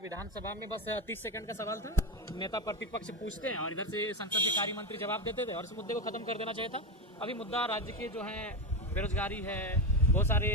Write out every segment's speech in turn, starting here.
विधानसभा में बस 30 सेकंड का सवाल था। नेता प्रतिपक्ष पूछते हैं और इधर से संसद के कार्य मंत्री जवाब देते थे और इस मुद्दे को खत्म कर देना चाहिए था। अभी मुद्दा राज्य के जो है बेरोजगारी है, बहुत सारे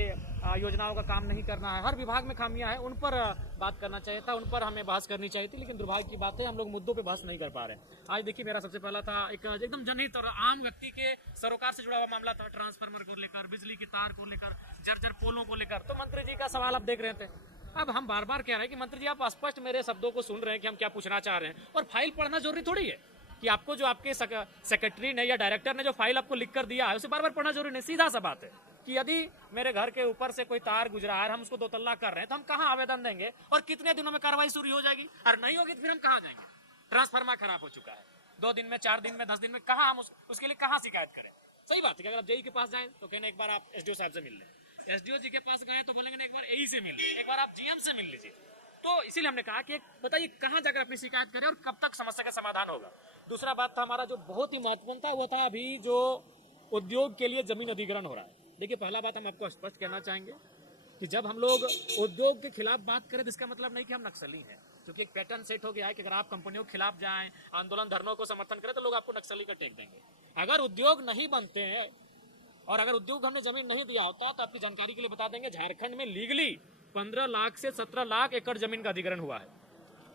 योजनाओं का काम नहीं करना है, हर विभाग में खामियां हैं, उन पर बात करना चाहिए था, उन पर हमें बहस करनी चाहिए थी। लेकिन दुर्भाग्य की बात है हम लोग मुद्दों पे बहस नहीं कर पा रहे हैं। आज देखिए मेरा सबसे पहला था एकदम जनहित और आम व्यक्ति के सरोकार से जुड़ा हुआ मामला था, ट्रांसफार्मर को लेकर, बिजली की तार को लेकर, जर्जर पोलों को लेकर। तो मंत्री जी का सवाल आप देख रहे थे। अब हम बार बार कह रहे हैं कि मंत्री जी आप स्पष्ट मेरे शब्दों को सुन रहे हैं कि हम क्या पूछना चाह रहे हैं, और फाइल पढ़ना जरूरी थोड़ी है कि आपको जो आपके सेक्रेटरी ने या डायरेक्टर ने जो फाइल आपको लिख कर दिया है उसे बार बार पढ़ना जरूरी नहीं। सीधा सा बात है कि यदि मेरे घर के ऊपर से कोई तार गुजरा है, हम उसको 2 तल्ला कर रहे हैं, तो हम कहाँ आवेदन देंगे और कितने दिनों में कार्रवाई शुरू हो जाएगी? और नहीं होगी तो फिर हम कहाँ जाएंगे? ट्रांसफार्मर खराब हो चुका है, 2 दिन में, 4 दिन में, 10 दिन में, कहाँ हम उसके लिए कहाँ शिकायत करें? सही बात है कि अगर आप जेई के पास जाएं तो कहना एक बार आप एसडीओ साहब से मिल लें, एसडीओ जी के पास गए तो बोलेंगे एक बार एई से मिल लीजिए, एक बार आप जीएम से मिल लीजिए। तो इसीलिए हमने कहा कि बताइए कहाँ जाकर अपनी शिकायत करें और कब तक समस्या का समाधान होगा। दूसरा बात था हमारा जो बहुत ही महत्वपूर्ण था, वो था अभी जो उद्योग के लिए जमीन अधिग्रहण हो रहा है। देखिए पहला बात हम आपको स्पष्ट कहना चाहेंगे कि जब हम लोग उद्योग के खिलाफ बात करें तो इसका मतलब नहीं कि हम नक्सली हैं, क्योंकि एक पैटर्न सेट हो गया है कि अगर आप कंपनियों के खिलाफ जाएं, आंदोलन धरनों को समर्थन करें तो लोग आपको नक्सली का टेक देंगे। अगर उद्योग नहीं बनते हैं और अगर उद्योग हमने जमीन नहीं दिया होता तो आपकी जानकारी के लिए बता देंगे, झारखंड में लीगली 15 लाख से 17 लाख एकड़ जमीन का अधिग्रहण हुआ है,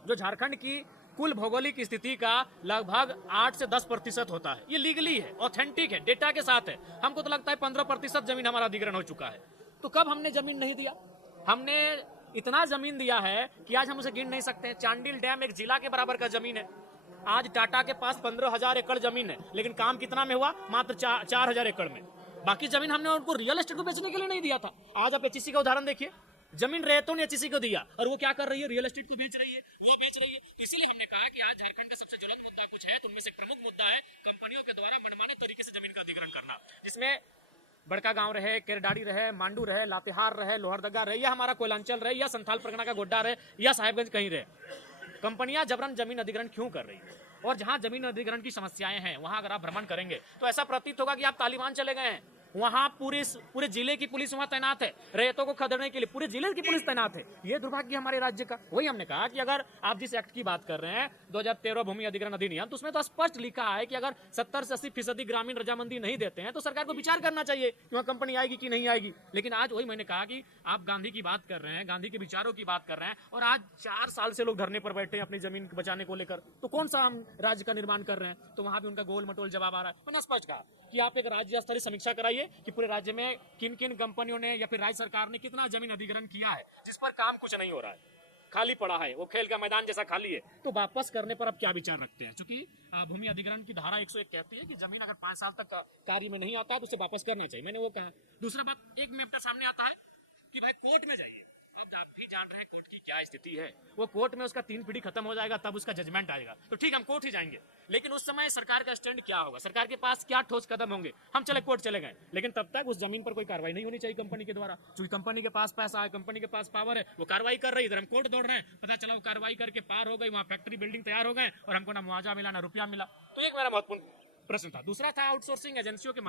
जो झारखंड की कुल भौगोलिक स्थिति का लगभग 8 से 10% होता है। ये लीगली है, ऑथेंटिक है, डेटा के साथ है। हमको तो लगता है 15% जमीन हमारा अधिग्रहण हो चुका है। तो कब हमने जमीन नहीं दिया? हमने इतना जमीन दिया है कि आज हम उसे गिन नहीं सकते। चांडिल डैम एक जिला के बराबर का जमीन है। आज टाटा के पास 15,000 एकड़ जमीन है, लेकिन काम कितना में हुआ? मात्र 4,000 एकड़ में। बाकी जमीन हमने उनको रियल एस्टेट को बेचने के लिए नहीं दिया था। आज आप एचईसी का उदाहरण देखिए, जमीन रेतों ने एचईसी को दिया और वो क्या कर रही है? रियल एस्टेट को बेच रही है, वो बेच रही है। इसीलिए हमने कहा कि आज झारखंड का सबसे ज्वलंत मुद्दा कुछ है तो उनमें से प्रमुख मुद्दा है कंपनियों के द्वारा मनमाने तरीके से जमीन का अधिग्रहण करना, जिसमें बड़का गांव रहे, केरडाड़ी रहे, मांडू रहे, लातेहार रहे, लोहरदगा रहे, या हमारा कोयलांचल रहे, या संथाल परगना का गोड्डा रहे, या साहेबगंज कहीं रहे, कंपनियां जबरन जमीन अधिग्रहण क्यों कर रही है? और जहां जमीन अधिग्रहण की समस्याएं हैं वहां अगर आप भ्रमण करेंगे तो ऐसा प्रतीत होगा कि आप तालिबान चले गए हैं। वहां पूरे जिले की पुलिस वहां तैनात है, रेतों को खदेड़ने के लिए पूरे जिले की पुलिस तैनात है। ये दुर्भाग्य हमारे राज्य का। वही हमने कहा कि अगर आप जिस एक्ट की बात कर रहे हैं 2013 भूमि अधिग्रहण अधिनियम, तो उसमें तो स्पष्ट लिखा है कि अगर 70 से 80% ग्रामीण रजामंदी नहीं देते हैं तो सरकार को विचार करना चाहिए कि वहां कंपनी आएगी कि नहीं आएगी। लेकिन आज वही मैंने कहा कि आप गांधी की बात कर रहे हैं, गांधी के विचारों की बात कर रहे हैं, और आज 4 साल से लोग धरने पर बैठे हैं अपनी जमीन बचाने को लेकर। तो कौन सा हम राज्य का निर्माण कर रहे हैं? तो वहां भी उनका गोल मटोल जवाब आ रहा है। मैंने स्पष्ट कहा कि आप एक राज्य स्तरीय समीक्षा कराइए कि पूरे राज्य में किन किन कंपनियों ने या फिर राज्य सरकार ने कितना जमीन अधिग्रहण किया है जिस पर काम कुछ नहीं हो रहा है, खाली पड़ा है, वो खेल का मैदान जैसा खाली है। तो वापस करने पर आप क्या विचार रखते हैं? क्योंकि भूमि अधिग्रहण की धारा 101 कहती है कि जमीन अगर 5 साल तक कार्य में नहीं आता है तो उसे वापस करना चाहिए। मैंने वो कहा। दूसरा बात एक मेमटा सामने आता है कि भाई कोर्ट में जाइए। अब आप भी जान रहे हैं कोर्ट की क्या स्थिति है। वो कोर्ट में उसका 3 पीढ़ी खत्म हो जाएगा तब उसका जजमेंट आएगा, तो ठीक हम कोर्ट ही जाएंगे। लेकिन उस समय सरकार का स्टैंड क्या होगा? सरकार के पास क्या ठोस कदम होंगे? हम चले कोर्ट चले गए, लेकिन तब तक उस जमीन पर कोई कार्रवाई नहीं होनी चाहिए कंपनी के द्वारा, क्योंकि कंपनी के पास पैसा है, कंपनी के पास पावर है, वो कार्रवाई कर रही है। इधर हम कोर्ट दौड़ रहे हैं, पता चला वो कार्रवाई करके पार हो गई, वहां फैक्ट्री बिल्डिंग तैयार हो गए और हमको ना मुआवजा मिला ना रुपया मिला। तो एक मेरा महत्वपूर्ण प्रश्न था। दूसरा था आउटसोर्सिंग एजेंसियों के